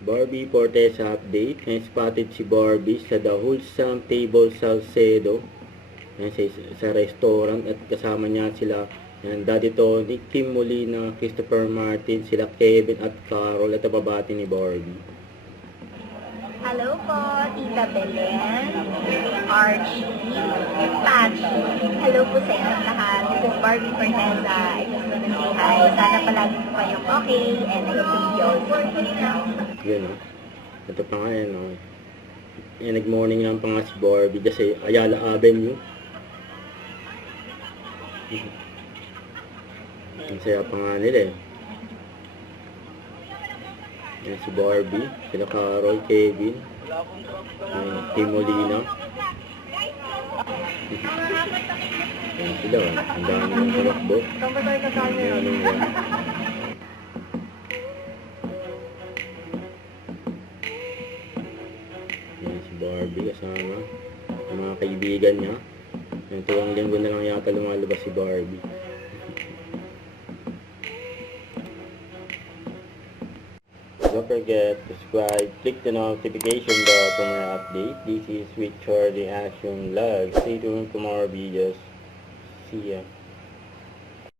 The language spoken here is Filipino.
Barbie Fortesa update. Ngayon spotted si Barbie sa The Wholesome Table Salcedo. Ngayon sa restaurant at kasama niya sila Daddy Tony, Kim Molina, Christopher Martin, sila Kevin at Carol at babati ni Barbie. Hello po, Tita Belen, Archie, Patty. Hello po sa inyong lahat. This is Barbie Fortesa. I just wanna say hi. Sana palagi po kayong okay and I hope to be also. Yun o. Ito pa nga yan o. Nag-morning lang pa nga si Barbie kasi Ayala Avenue. Ang saya pa nga nila eh. Yan si Barbie, sila Carol, Kevin, Kim Molina. Yan sila o. Ang dami ng tumakbo. Yan yan. Si Barbie kasama ang mga kaibigan niya. Yung tuwang linggo na lang yata lumalabas si Barbie. Don't forget to subscribe, click the notification bell for more update. This is Richard the Action Vlog. Stay tuned for more videos. See ya.